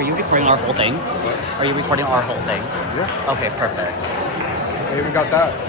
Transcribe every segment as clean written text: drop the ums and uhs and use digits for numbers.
Are you recording our whole thing? Are you recording our whole thing? Yeah. Okay, perfect. I even got that.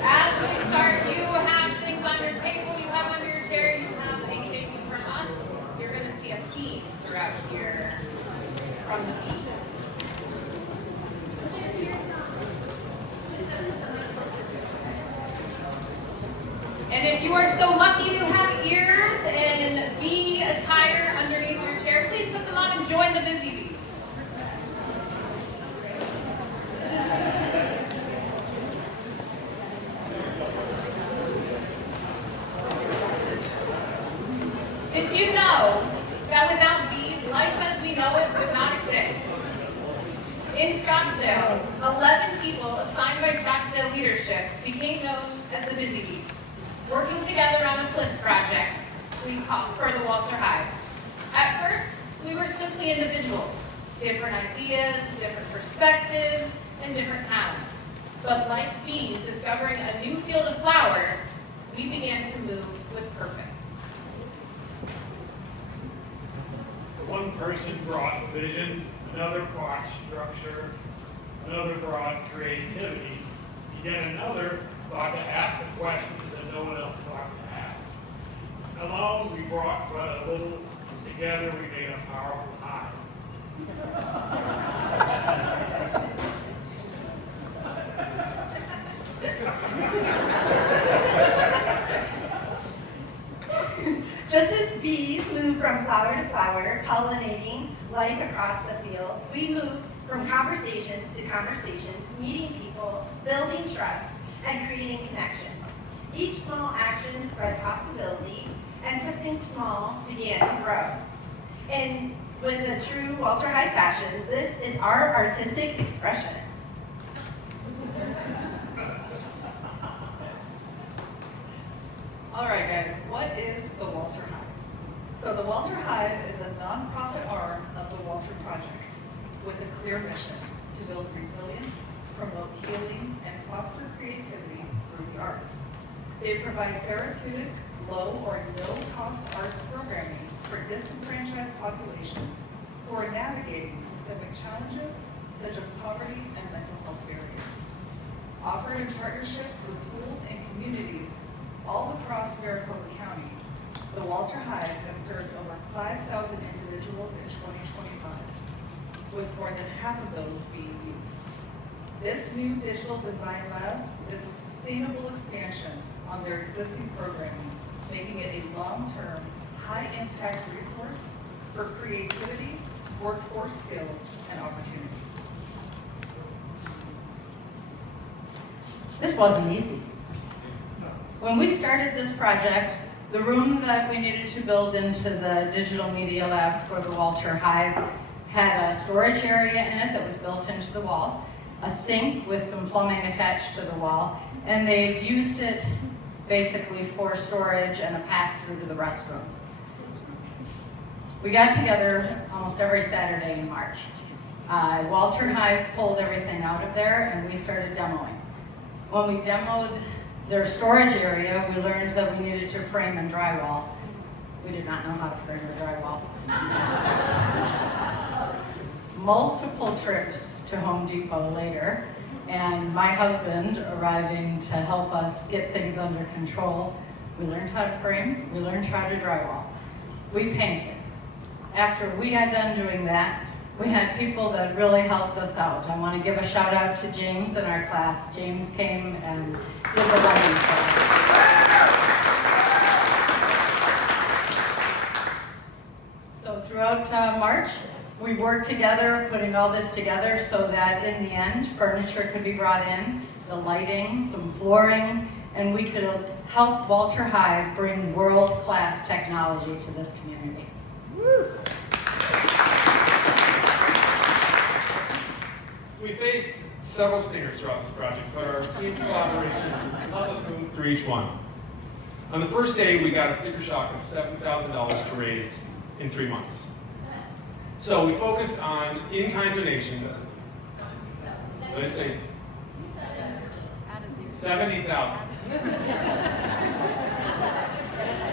As we start, you have things on your table, you have under your chair, you have a thank you from us. You're going to see a theme throughout here from the beat. And if you are so lucky to have ears and bee attire underneath your chair, please put them on and join the busy bees. Did you know that without bees, life as we know it would not exist? In Scottsdale, 11 people assigned by Scottsdale leadership became known as the Busy Bees, working together on a cliff project we call for the Walter Hive. At first, we were simply individuals, different ideas, different perspectives, and different talents. But like bees discovering a new field of flowers, we began to move with purpose. One person brought vision, another brought structure, another brought creativity, yet another thought to ask the questions that no one else thought to ask. Alone, we brought but a little. Together, we made a powerful hive. Just as bees move from flower to flower, pollinating life across the field, we moved from conversations to conversations, meeting people, building trust, and creating connections. Each small action spread possibility, and something small began to grow. And with a true Walter Hive passion, this is our artistic expression. All right, guys, what is the Walter Hive? So the Walter Hive is a nonprofit arm of the Walter Project with a clear mission to build resilience, promote healing, and foster creativity through the arts. They provide therapeutic, low or no-cost arts programming for disenfranchised populations who are navigating systemic challenges such as poverty and mental health barriers. Offered in partnerships with schools and communities all across Maricopa County, the Walter Hive has served over 5,000 individuals in 2025, with more than half of those being youth. This new digital design lab is a sustainable expansion on their existing programming, making it a long-term, high-impact resource for creativity, workforce skills, and opportunity. This wasn't easy. When we started this project, the room that we needed to build into the digital media lab for the Walter Hive had a storage area in it that was built into the wall, a sink with some plumbing attached to the wall, and they used it basically for storage and a pass-through to the restrooms. We got together almost every Saturday in March. Walter Hive pulled everything out of there and we started demoing. When we demoed their storage area, we learned that we needed to frame and drywall. We did not know how to frame or drywall. Multiple trips to Home Depot later, and my husband arriving to help us get things under control. We learned how to frame, we learned how to drywall. We painted. After we got done doing that, we had people that really helped us out. I want to give a shout out to James in our class. James came and did the lighting for us. So throughout March, we worked together, putting all this together so that in the end, furniture could be brought in, the lighting, some flooring, and we could help Walter Hive bring world-class technology to this community. Woo. So we faced several stingers throughout this project, but our team's collaboration helped us move through each one. On the first day, we got a sticker shock of $7,000 to raise in 3 months. So we focused on in-kind donations. What did I say? 70,000.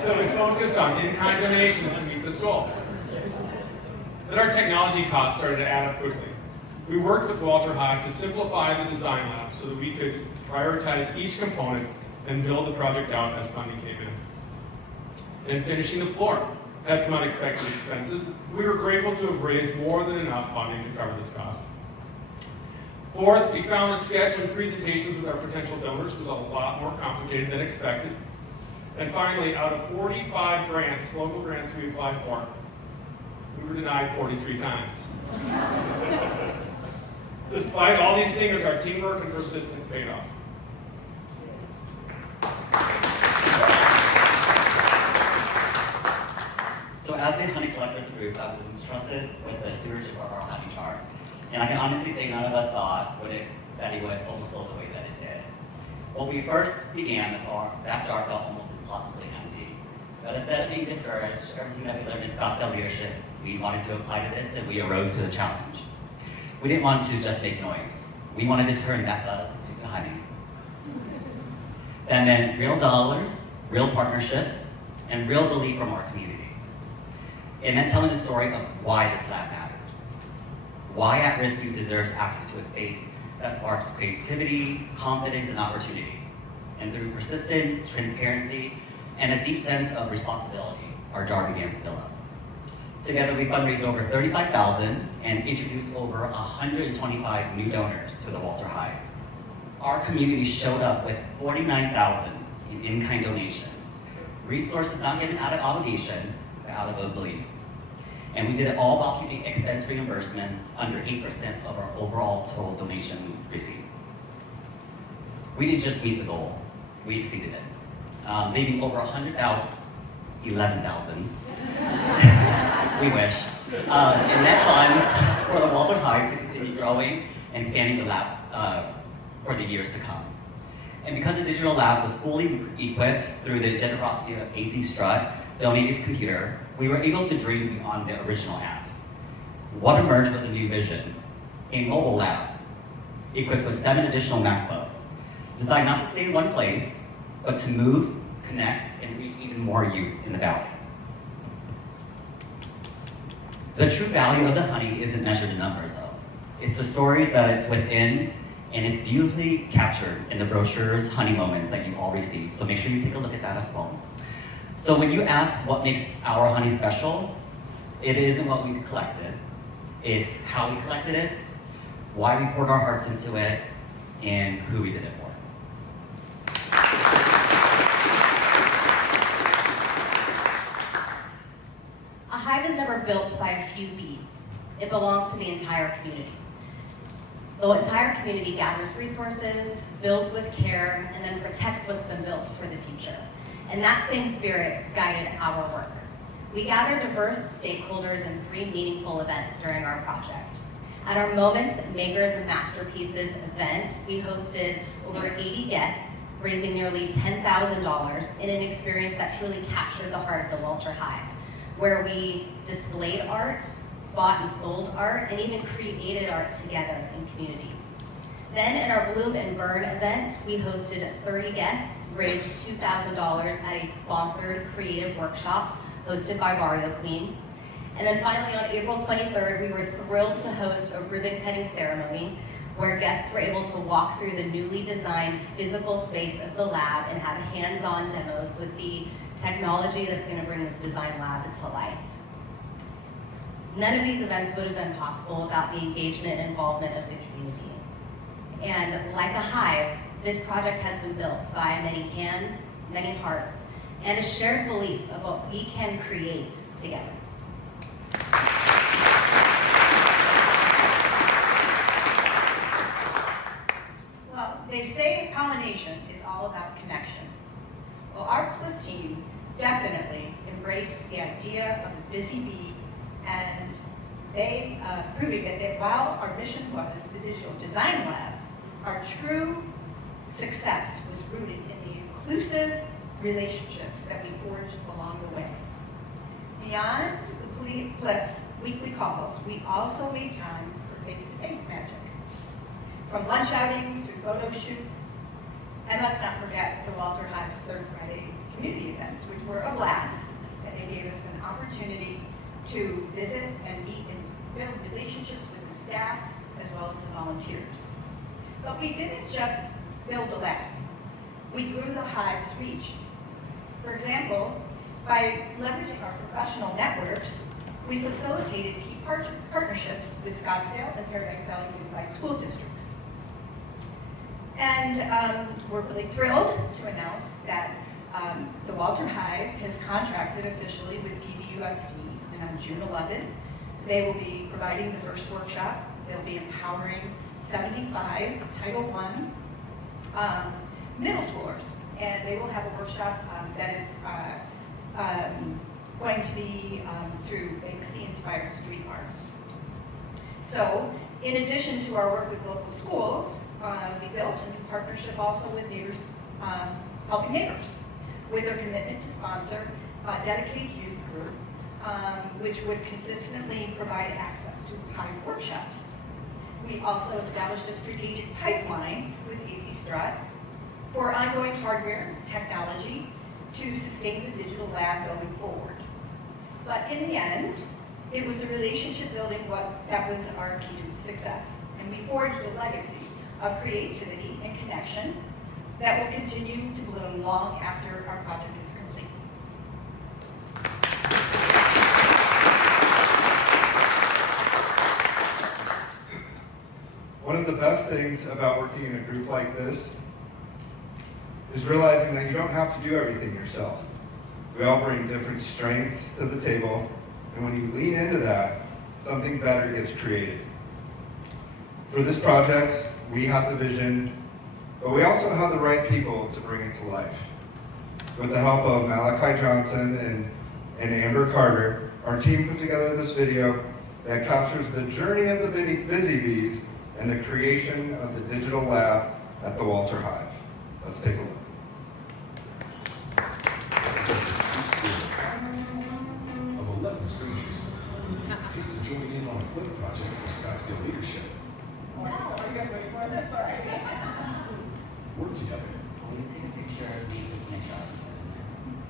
So we focused on in-kind donations to meet this goal. Then our technology costs started to add up quickly. We worked with Walter Hive to simplify the design lab so that we could prioritize each component and build the project out as funding came in. And finishing the floor had some unexpected expenses. We were grateful to have raised more than enough funding to cover this cost. Fourth, we found that scheduling presentations with our potential donors was a lot more complicated than expected. And finally, out of 45 grants, local grants we applied for, we were denied 43 times. Despite all these stingers, our teamwork and persistence paid off. So as the honey collector of the group, I was entrusted with the stewardship of our honey jar. And I can honestly say none of us thought that it would overflow the way that it did. When we first began, that jar felt almost impossibly empty. But instead of being discouraged, everything that we learned in Scottsdale leadership, we wanted to apply to this, and we arose to the challenge. We didn't want to just make noise. We wanted to turn that buzz into honey. That meant real dollars, real partnerships, and real belief from our community. It meant telling the story of why this lab matters. Why at-risk youth deserves access to a space that sparks creativity, confidence, and opportunity. And through persistence, transparency, and a deep sense of responsibility, our jar began to fill up. Together, we fundraised over $35,000 and introduced over 125 new donors to the Walter Hive. Our community showed up with $49,000 in-kind donations, resources not given out of obligation, but out of a belief. And we did it all while keeping expense reimbursements under 8% of our overall total donations received. We didn't just meet the goal, we exceeded it. Leaving over 100,000, 11,000, we wish, in net funds for the Walter Hive to continue growing and expanding the lab for the years to come. And because the digital lab was fully equipped through the generosity of AC Strut, donated computer, we were able to dream beyond the original ask. What emerged was a new vision, a mobile lab, equipped with 7 additional MacBooks, designed not to stay in one place, but to move, connect, and reach even more youth in the Valley. The true value of the honey isn't measured in numbers, though. It's the stories that it's within, and it's beautifully captured in the brochure's honey moments that you all received. So make sure you take a look at that as well. So when you ask what makes our honey special, it isn't what we collected. It's how we collected it, why we poured our hearts into it, and who we did it for. A hive is never built by a few bees. It belongs to the entire community. The entire community gathers resources, builds with care, and then protects what's been built for the future. And that same spirit guided our work. We gathered diverse stakeholders in 3 meaningful events during our project. At our Moments, Makers, and Masterpieces event, we hosted over 80 guests, raising nearly $10,000 in an experience that truly captured the heart of the Walter Hive, where we displayed art, bought and sold art, and even created art together in community. Then at our Bloom and Burn event, we hosted 30 guests, raised $2,000 at a sponsored creative workshop hosted by Barrio Queen. And then finally on April 23rd, we were thrilled to host a ribbon cutting ceremony where guests were able to walk through the newly designed physical space of the lab and have hands-on demos with the technology that's going to bring this design lab to life. None of these events would have been possible without the engagement and involvement of the community. And like a hive, this project has been built by many hands, many hearts, and a shared belief of what we can create together. Well, they say pollination is all about connection. Well, our Cliff team definitely embraced the idea of the busy bee and they proving that while our mission was the Digital Design Lab, our true success was rooted in the inclusive relationships that we forged along the way. Beyond the Cliff's weekly calls, we also made time for face-to-face magic. From lunch outings to photo shoots, and let's not forget the Walter Hive's Third Friday community events, which were a blast, and they gave us an opportunity to visit and meet and build relationships with the staff as well as the volunteers. But we didn't just build a lab. We grew the Hive's reach. For example, by leveraging our professional networks, we facilitated key partnerships with Scottsdale and Paradise Valley Unified School Districts. And we're really thrilled to announce that the Walter Hive has contracted officially with PBUSD, and on June 11th, they will be providing the first workshop. They'll be empowering 75 Title I middle schoolers, and they will have a workshop that is going to be through Banksy-inspired street art. So, in addition to our work with local schools, we built a new partnership also with Neighbors Helping Neighbors, with their commitment to sponsor a dedicated youth group, which would consistently provide access to Hive workshops. We also established a strategic pipeline with AC Strut for ongoing hardware technology to sustain the digital lab going forward. But in the end, it was the relationship building that was our key to success. And we forged a legacy of creativity and connection that will continue to bloom long after our project is complete. One of the best things about working in a group like this is realizing that you don't have to do everything yourself. We all bring different strengths to the table, and when you lean into that, something better gets created. For this project, we had the vision, but we also had the right people to bring it to life. With the help of Malachi Johnson and Amber Carter, our team put together this video that captures the journey of the Busy Bees and the creation of the digital lab at the Walter Hive. Let's take a look. Of 11 strangers picked to join in on a cliff project for Scottsdale leadership. Work together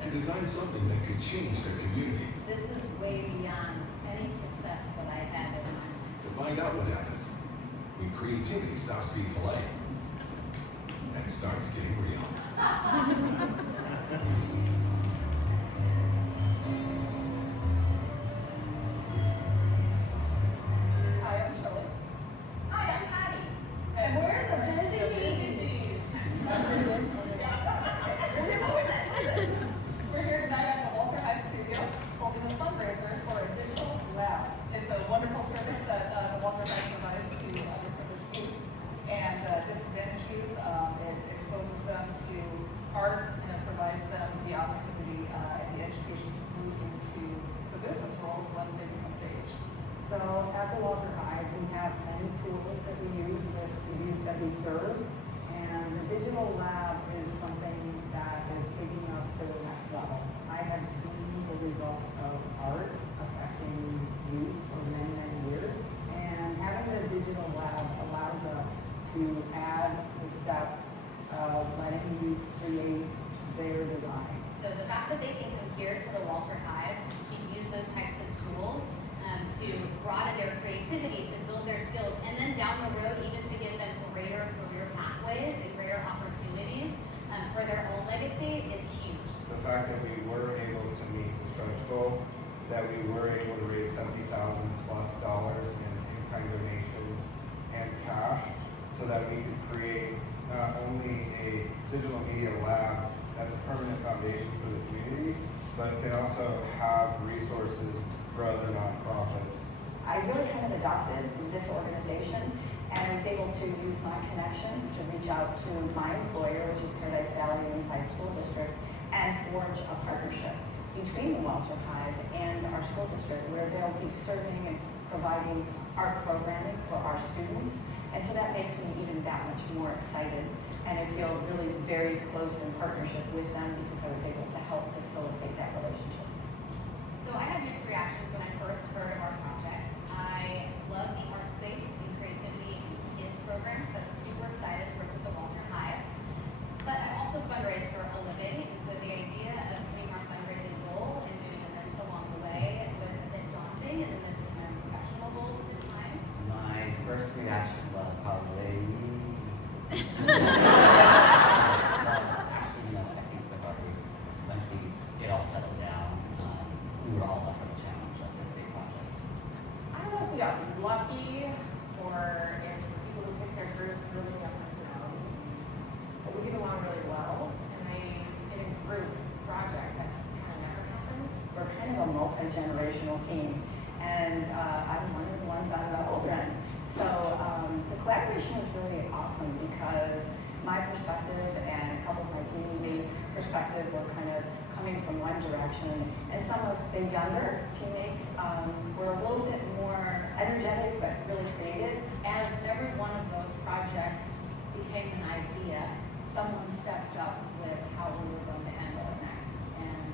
and design something that could change their community. This is way beyond any success that I had in mind. To find out what happens when creativity stops being polite and starts getting real. Hi, I'm Shirley. Hi, I'm Patty. And we're the Busy Bees. We're here tonight at the Walter Hive Studio holding a fundraiser for a digital lab. It's a wonderful service that the Walter Hive provides to underprivileged youth and disadvantaged youth. It exposes them to art and it provides them the opportunity and the education to move into the business world once they become of age. So at the Walter Hive, we have many tools that we use with the youth that we serve, and the digital lab is something that is taking us to the next level. I have seen the results of art affecting youth for many, many years, and having the digital lab allows us to add the step of letting youth create their design. So the fact that they can come here to the Walter Hive to use those types of tools to broaden their creativity, to build their skills, and then down the road even to give them greater career pathways and greater opportunities for their own legacy is huge. The fact that we were able to meet the stretch goal, that we were able to raise $70,000+ in in-kind donations and cash, so that we could create not only a digital media lab that's a permanent foundation for the community, but can also have resources for other nonprofits. I really kind of adopted this organization and I was able to use my connections to reach out to my employer, which is Paradise Valley Unified School District, and forge a partnership. between the Walter Hive and our school district, where they'll be serving and providing art programming for our students. And so that makes me even that much more excited. And I feel really very close in partnership with them because I was able to help facilitate that relationship. So I had mixed reactions when I first heard of our project. I love the art space and creativity and kids programs, so I was super excited to work with the Walter Hive. But I also fundraise for a living, and so the idea of putting our fundraising goal and doing events along the way was a bit daunting in the midst of my professional goals at the time. My first reaction was probably. Actually, no, I think with our group, once it all settled down, we were all up for the challenge of this big project. I don't know if we got lucky or if people who pick their groups really have personalities. But we get along really well, and in a group project that kind of never happens. We're kind of a multi-generational team, and I'm one of the ones on the older end. So the collaboration was really awesome because my perspective and a couple of my teammates' perspective were kind of coming from one direction, and some of the younger teammates were a little bit more energetic but really creative. As every one of those projects became an idea, someone stepped up with how we were going to handle it next. And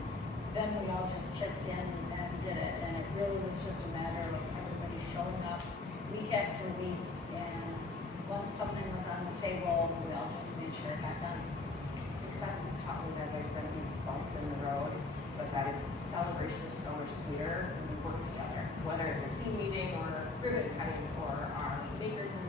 then we all just chipped in and did it. And it really was just a matter of everybody showing up week after week. And once something was on the table, we all just made sure it got done. Success has taught me that there's going to be bumps in the road, but that celebration is so much sweeter when we work together. Whether it's a team meeting or ribbon cutting or our Makers and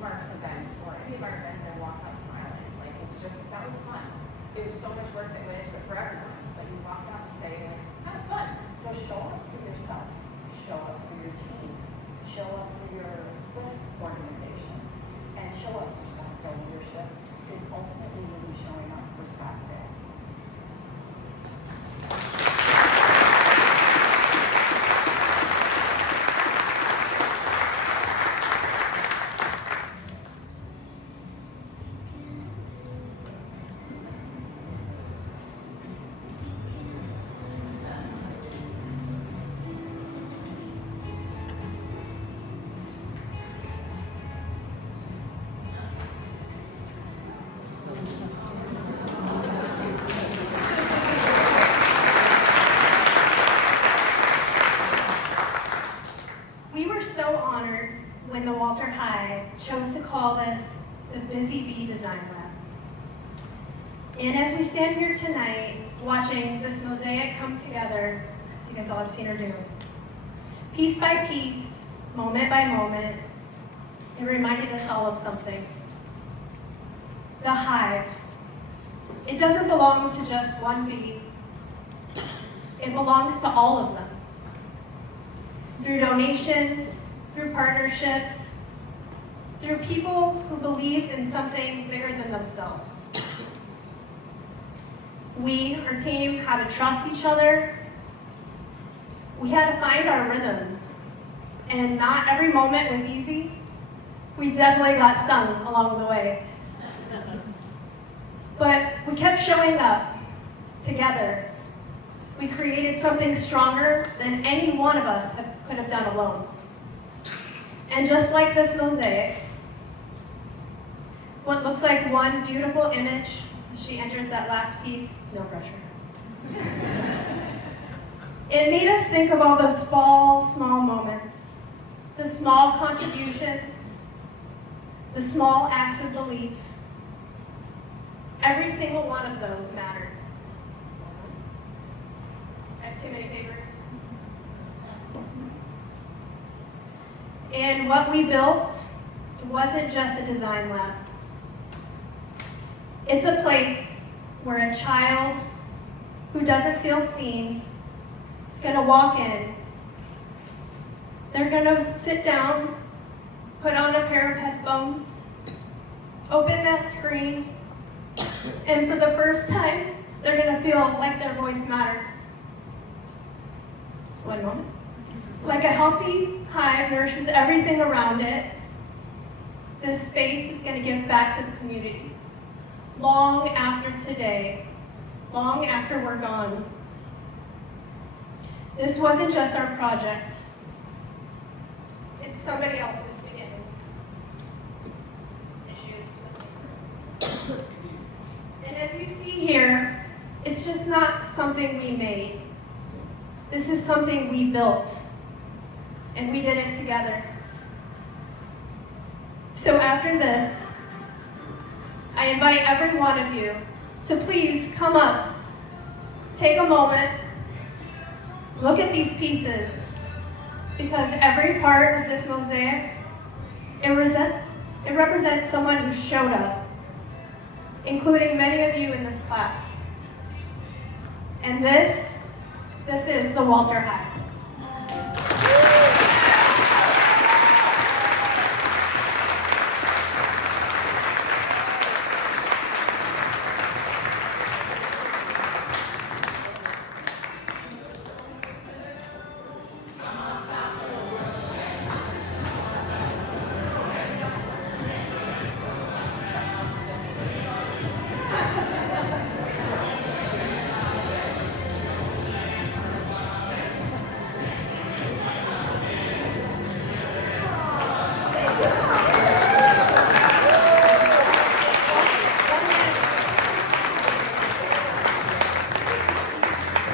Marks events or any of our events that walk out smiling. Like, it's just, that was fun. There was so much work that went into it for everyone, but you walked out today and that was fun. So show up for yourself, show up for your team, show up for your organization, and show up for Scottsdale leadership is ultimately really showing up for Scottsdale. We were so honored when the Walter Hive chose to call this the Busy Bee Design Lab. And as we stand here tonight, watching this mosaic come together, as you guys all have seen her do, piece by piece, moment by moment, it reminded us all of something. The hive. It doesn't belong to just one bee. It belongs to all of them. Through donations, through partnerships, through people who believed in something bigger than themselves. We, our team, had to trust each other. We had to find our rhythm. And not every moment was easy. We definitely got stung along the way. But we kept showing up together. We created something stronger than any one of us could have done alone. And just like this mosaic, what looks like one beautiful image as she enters that last piece, no pressure. It made us think of all those small moments, the small contributions, the small acts of belief. Every single one of those mattered. I have too many papers. And what we built wasn't just a design lab. It's a place where a child who doesn't feel seen is going to walk in. They're going to sit down, put on a pair of headphones, open that screen, and for the first time, they're going to feel like their voice matters. One moment. Like a healthy hive nourishes everything around it, this space is going to give back to the community. Long after today, long after we're gone, This wasn't just our project. It's somebody else's beginning. Issues. And as you see here, it's just not something we made. This is something we built, and we did it together. So after this, I invite every one of you to please come up, take a moment, look at these pieces, because every part of this mosaic, it represents someone who showed up, including many of you in this class. And this is the Walter Hive.